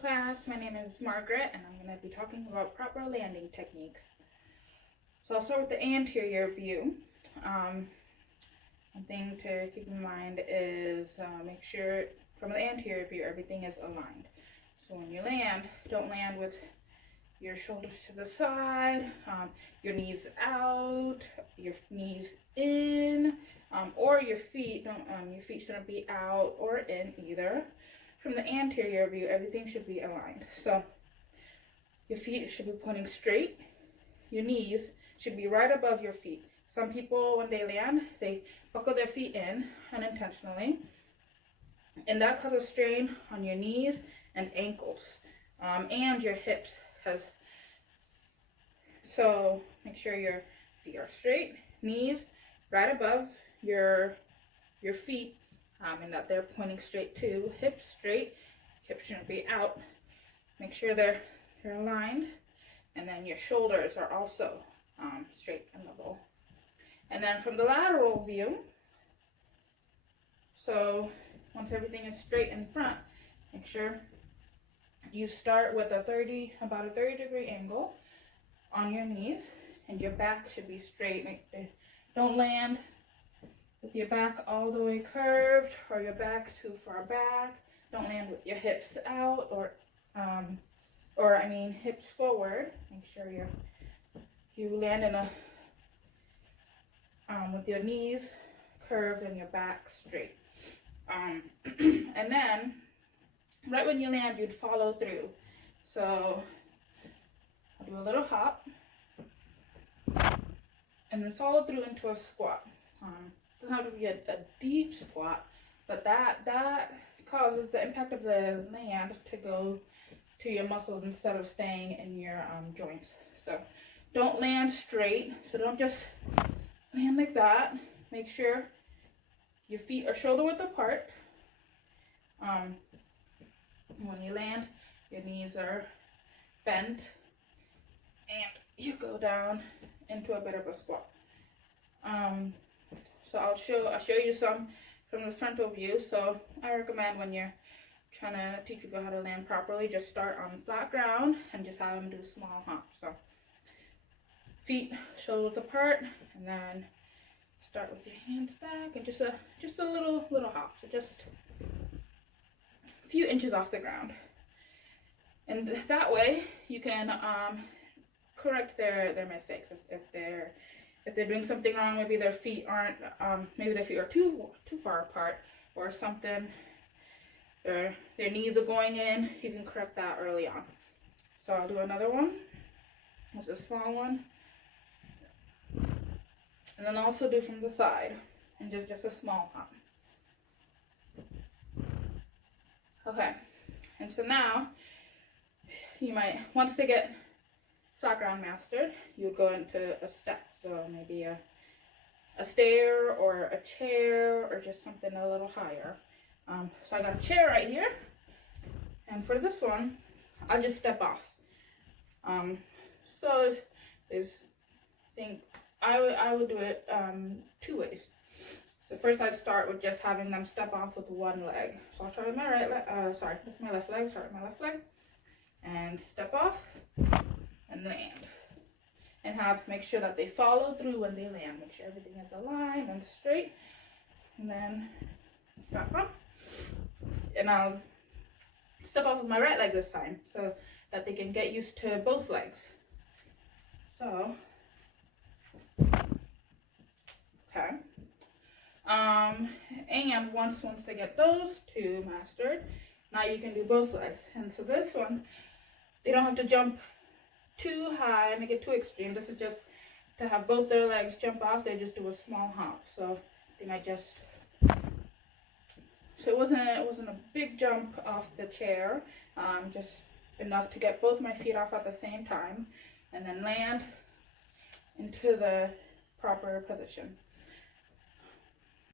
class. My name is Margaret and I'm going to be talking about proper landing techniques. So I'll start with the anterior view. One thing to keep in mind is make sure from the anterior view everything is aligned. So when you land, don't land with your shoulders to the side, your knees out, your knees in, or your feet your feet shouldn't be out or in either. From the anterior view, everything should be aligned. So your feet should be pointing straight. Your knees should be right above your feet. Some people, when they land, they buckle their feet in unintentionally, and that causes strain on your knees and ankles, and your hips. So make sure your feet are straight, knees right above your feet, and that they're pointing straight too. Hips straight, hips shouldn't be out. Make sure they're aligned, and then your shoulders are also straight and level. And then from the lateral view, so once everything is straight in front, make sure you start with about a 30-degree angle on your knees, and your back should be straight. Don't land with your back all the way curved or your back too far back. Don't land with your hips out or hips forward. Make sure you land in with your knees curved and your back straight. And then right when you land, you'd follow through. So I'll do a little hop and then follow through into a squat. It doesn't have to be a deep squat, but that causes the impact of the land to go to your muscles instead of staying in your joints. So don't land straight. So don't just land like that. Make sure your feet are shoulder width apart. When you land, your knees are bent, and you go down into a bit of a squat. So I'll show you some from the frontal view. So I recommend when you're trying to teach people how to land properly, just start on flat ground and just have them do small hops. So feet shoulder width apart, and then start with your hands back and just a little hop. So just a few inches off the ground, and that way you can correct their mistakes. If they're doing something wrong, maybe their feet aren't maybe their feet are too far apart or something, or their knees are going in, you can correct that early on. So I'll do another one. It's a small one, and then also do from the side and just a small hop. Okay, and so now you might, once they get flat ground mastered, you would go into a step. So maybe a stair or a chair or just something a little higher. So I got a chair right here, and for this one, I'll just step off. So I would do it two ways. So first I'd start with just having them step off with one leg. So I'll try with my with my left leg. Start with my left leg and step off and land. And make sure that they follow through when they land. Make sure everything is aligned and straight. And then step up. And I'll step off with my right leg this time so that they can get used to both legs. So, okay. And once they get those two mastered, now you can do both legs. And so this one, they don't have to jump too high, make it too extreme. This is just to have both their legs jump off. They just do a small hop. So they might just, so it wasn't a big jump off the chair, just enough to get both my feet off at the same time, and then land into the proper position.